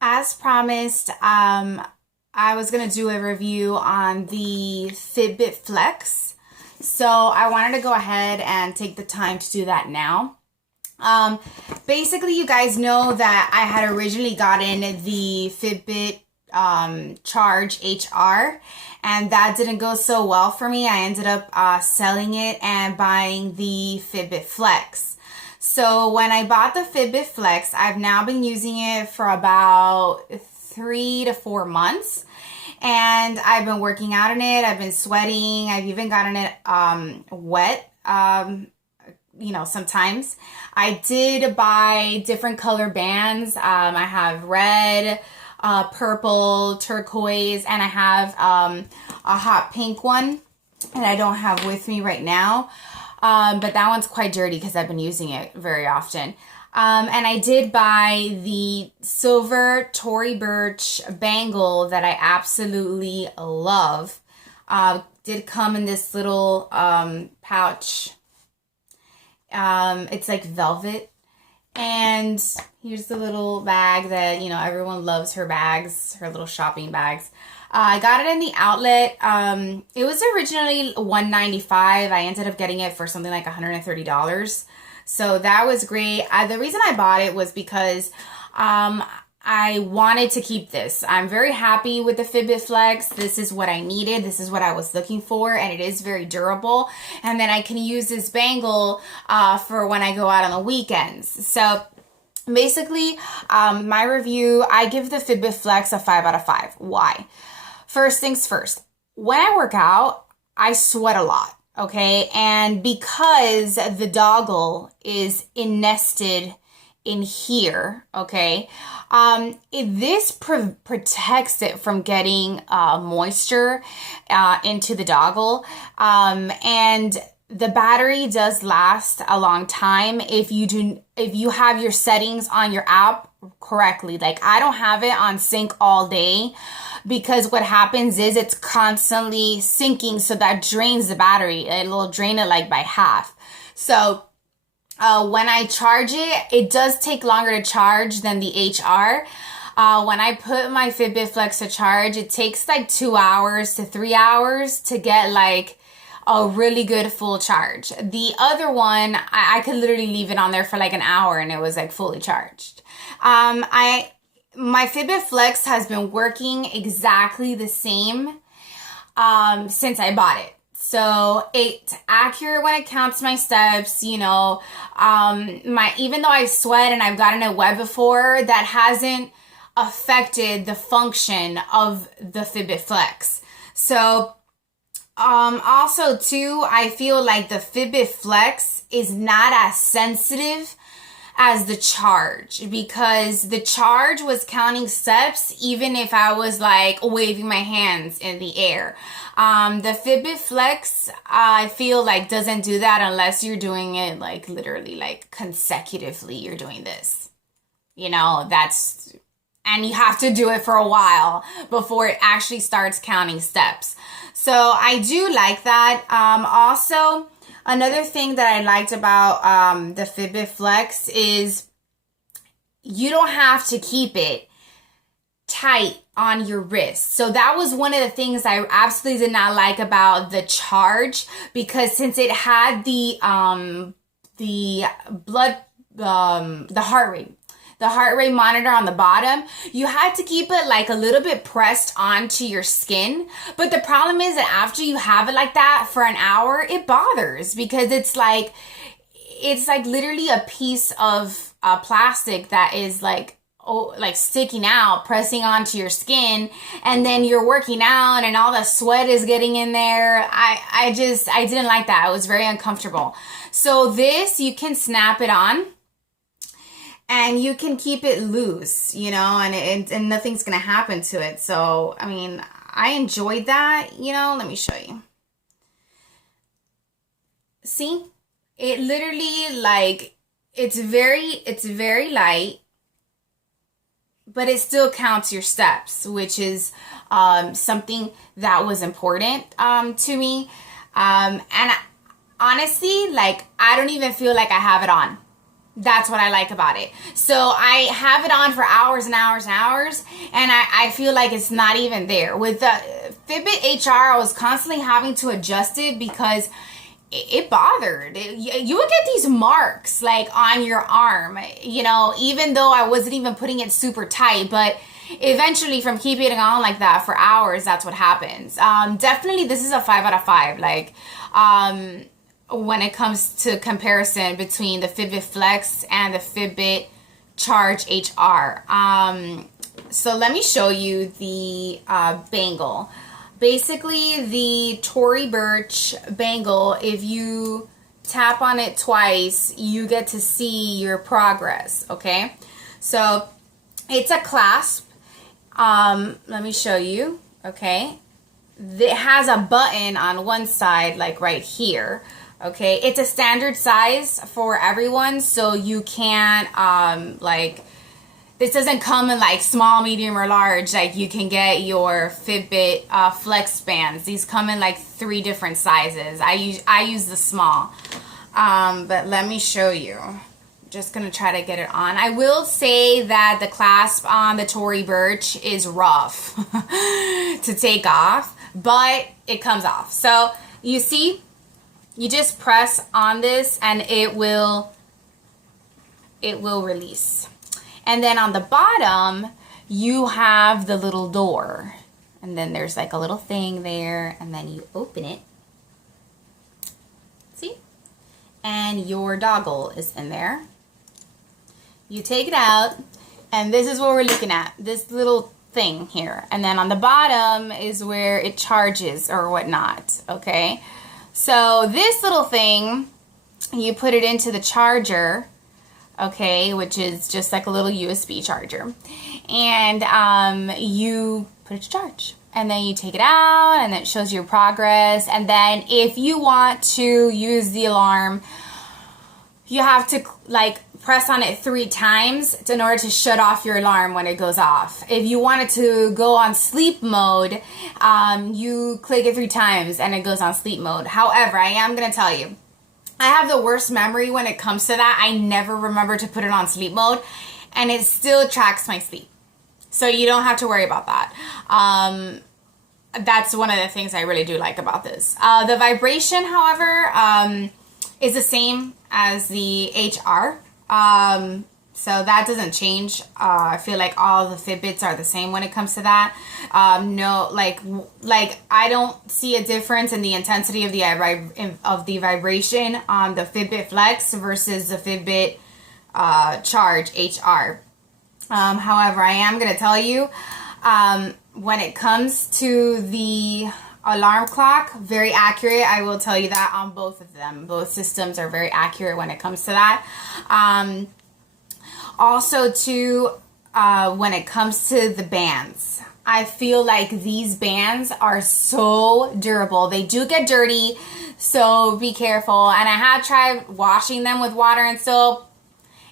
As promised, I was going to do a review on the Fitbit Flex. So I wanted to go ahead and take the time to do that now. Um, Basically, you guys know that I had originally gotten the Fitbit Charge HR, and that didn't go so well for me. I ended up selling it and buying the Fitbit Flex. So when I bought the Fitbit Flex, I've now been using it for about 3 to 4 months. And I've been working out in it. I've been sweating. I've even gotten it wet, sometimes. I did buy different color bands. I have red, purple, turquoise, and I have a hot pink one that I don't have with me right now. But that one's quite dirty because I've been using it very often. And I did buy the silver Tory Burch bangle that I absolutely love. Did come in this little pouch. It's like velvet. And here's the little bag that, everyone loves her bags, her little shopping bags. I got it in the outlet. It was originally $195. I ended up getting it for something like $130. So that was great. The reason I bought it was because I wanted to keep this. I'm very happy with the Fitbit Flex. This is what I needed. This is what I was looking for, and it is very durable. And then I can use this bangle for when I go out on the weekends. So basically, my review, I give the Fitbit Flex a 5 out of 5. Why? First things first. When I work out, I sweat a lot. Okay, and because the doggle is nested in here, okay, this protects it from getting moisture into the doggle, and the battery does last a long time if you have your settings on your app correctly. Like, I don't have it on sync all day, because what happens is it's constantly syncing, so that drains the battery. It'll drain it like by half. So when I charge it, it does take longer to charge than the HR. When I put my Fitbit Flex to charge, it takes like 2 hours to 3 hours to get like a really good full charge. The other one, I could literally leave it on there for like an hour and it was like fully charged. My Fitbit Flex has been working exactly the same since I bought it. So it's accurate when it counts my steps, even though I sweat and I've gotten it wet before, that hasn't affected the function of the Fitbit Flex. So also too, I feel like the Fitbit Flex is not as sensitive as the charge, because the charge was counting steps even if I was like waving my hands in the air. The Fitbit Flex, I feel like, doesn't do that unless you're doing it like literally like consecutively. You're doing this, and you have to do it for a while before it actually starts counting steps. So I do like that. Also, another thing that I liked about the Fitbit Flex is you don't have to keep it tight on your wrist. So that was one of the things I absolutely did not like about the charge, because since it had the heart rate monitor on the bottom, you had to keep it like a little bit pressed onto your skin. But the problem is that after you have it like that for an hour, it bothers, because it's like literally a piece of plastic that is like sticking out, pressing onto your skin, and then you're working out and all the sweat is getting in there. I didn't like that. It was very uncomfortable. So this, you can snap it on and you can keep it loose, and nothing's going to happen to it. So, I mean, I enjoyed that, let me show you. See, it literally, like, it's very light, but it still counts your steps, which is something that was important to me. And honestly, like, I don't even feel like I have it on. That's what I like about it. So I have it on for hours and hours and hours, and I feel like it's not even there. With the Fitbit HR, I was constantly having to adjust it because it bothered. You would get these marks like on your arm, you know, even though I wasn't even putting it super tight, but eventually from keeping it on like that for hours, that's what happens. Definitely this is a 5 out of 5. Like, when it comes to comparison between the Fitbit Flex and the Fitbit Charge HR. So let me show you the bangle. Basically, the Tory Burch bangle, if you tap on it twice, you get to see your progress, okay? So it's a clasp. Let me show you, okay? It has a button on one side, like right here. Okay, it's a standard size for everyone, so you can't, like, this doesn't come in like small, medium, or large. Like, you can get your Fitbit Flex bands. These come in like 3 different sizes. I use the small, but let me show you. Just gonna try to get it on. I will say that the clasp on the Tory Burch is rough to take off, but it comes off. So you see, you just press on this and it will release. And then on the bottom, you have the little door. And then there's like a little thing there, and then you open it. See? And your doggle is in there. You take it out, and this is what we're looking at. This little thing here. And then on the bottom is where it charges or whatnot, okay? So this little thing, you put it into the charger, okay, which is just like a little USB charger. And you put it to charge. And then you take it out, and it shows your progress. And then if you want to use the alarm, you have to like press on it 3 times in order to shut off your alarm when it goes off. If you wanted to go on sleep mode, you click it 3 times and it goes on sleep mode. However, I am going to tell you, I have the worst memory when it comes to that. I never remember to put it on sleep mode, and it still tracks my sleep. So you don't have to worry about that. That's one of the things I really do like about this. The vibration, however, is the same as the HR. So that doesn't change. I feel like all the Fitbits are the same when it comes to that. No, like I don't see a difference in the intensity of the vibration on the Fitbit Flex versus the Fitbit Charge HR. However, I am going to tell you, when it comes to the alarm clock, very accurate. I will tell you that on both of them. Both systems are very accurate when it comes to that. Also, too, when it comes to the bands, I feel like these bands are so durable. They do get dirty, so be careful. And I have tried washing them with water and soap.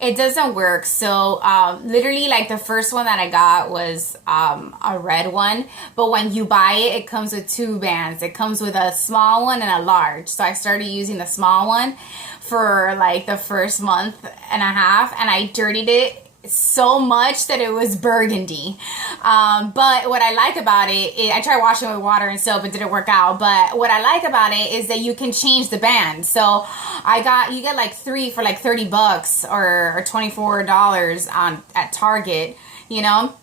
It doesn't work. So literally, like, the first one that I got was a red one. But when you buy it, it comes with 2 bands. It comes with a small one and a large. So I started using the small one for like the first month and a half, and I dirtied it so much that it was burgundy. But what I like about it, I tried washing it with water and soap, it didn't work out. But what I like about it is that you can change the band. So you get like 3 for like $30 or $24 at Target, you know.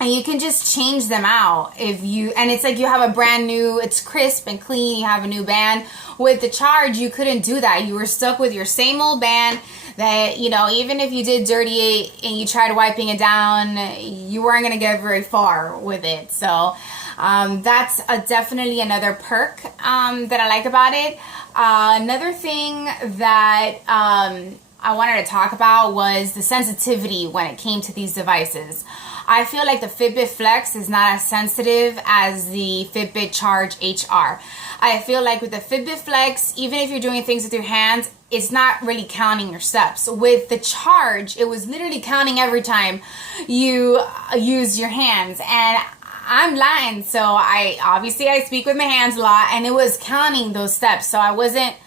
And you can just change them out and it's like you have a brand new, it's crisp and clean, you have a new band. With the Charge, you couldn't do that. You were stuck with your same old band that, you know, even if you did dirty it and you tried wiping it down, you weren't going to get very far with it. So that's definitely another perk that I like about it. Another thing that I wanted to talk about was the sensitivity when it came to these devices. I feel like the Fitbit Flex is not as sensitive as the Fitbit Charge HR. I feel like with the Fitbit Flex, even if you're doing things with your hands, it's not really counting your steps. With the Charge, it was literally counting every time you use your hands. And I'm Latin, so I speak with my hands a lot, and it was counting those steps. So I wasn't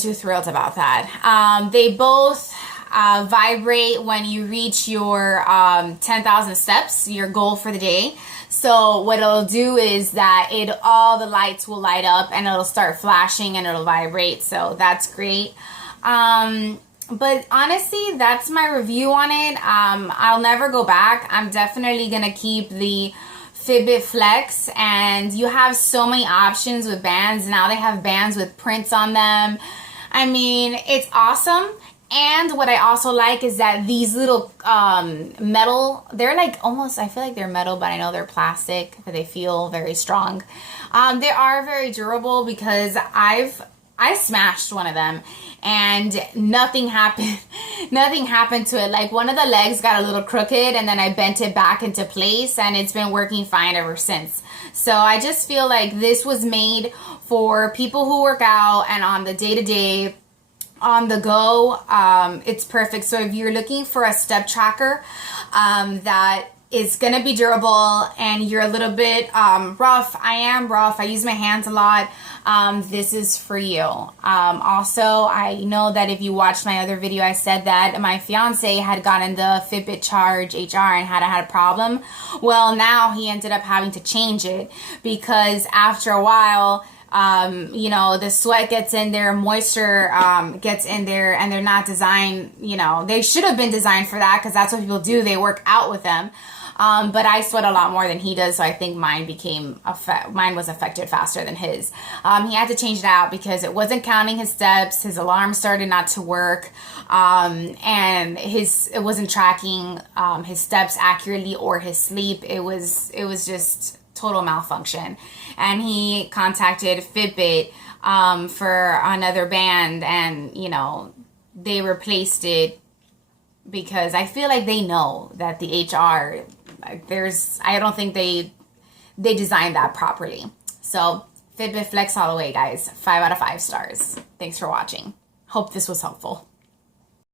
too thrilled about that. They both vibrate when you reach your 10,000 steps, your goal for the day. So what it'll do is that all the lights will light up and it'll start flashing and it'll vibrate. So that's great. But honestly, that's my review on it. I'll never go back. I'm definitely gonna keep the Fitbit Flex, and you have so many options with bands. Now they have bands with prints on them. I mean, it's awesome. And what I also like is that these little metal, they're like almost, I feel like they're metal, but I know they're plastic, but they feel very strong. They are very durable because I smashed one of them and nothing happened. Nothing happened to it. Like one of the legs got a little crooked and then I bent it back into place and it's been working fine ever since. So I just feel like this was made for people who work out and on the day-to-day, on the go. It's perfect. So if you're looking for a step tracker that is gonna be durable and you're a little bit rough, I am rough, I use my hands a lot, this is for you. Also, I know that if you watched my other video, I said that my fiance had gotten the Fitbit Charge HR and had a problem. Well, now he ended up having to change it because after a while, you know, the sweat gets in there, moisture gets in there, and they're not designed, you know, they should have been designed for that because that's what people do. They work out with them. But I sweat a lot more than he does, so I think mine was affected faster than his. He had to change it out because it wasn't counting his steps. His alarm started not to work, and it wasn't tracking his steps accurately or his sleep. It was just total malfunction. And he contacted Fitbit for another band, and you know, they replaced it because I feel like they know that the HR, I don't think they designed that properly. So Fitbit Flex all the way, guys. 5 out of 5 stars. Thanks for watching. Hope this was helpful.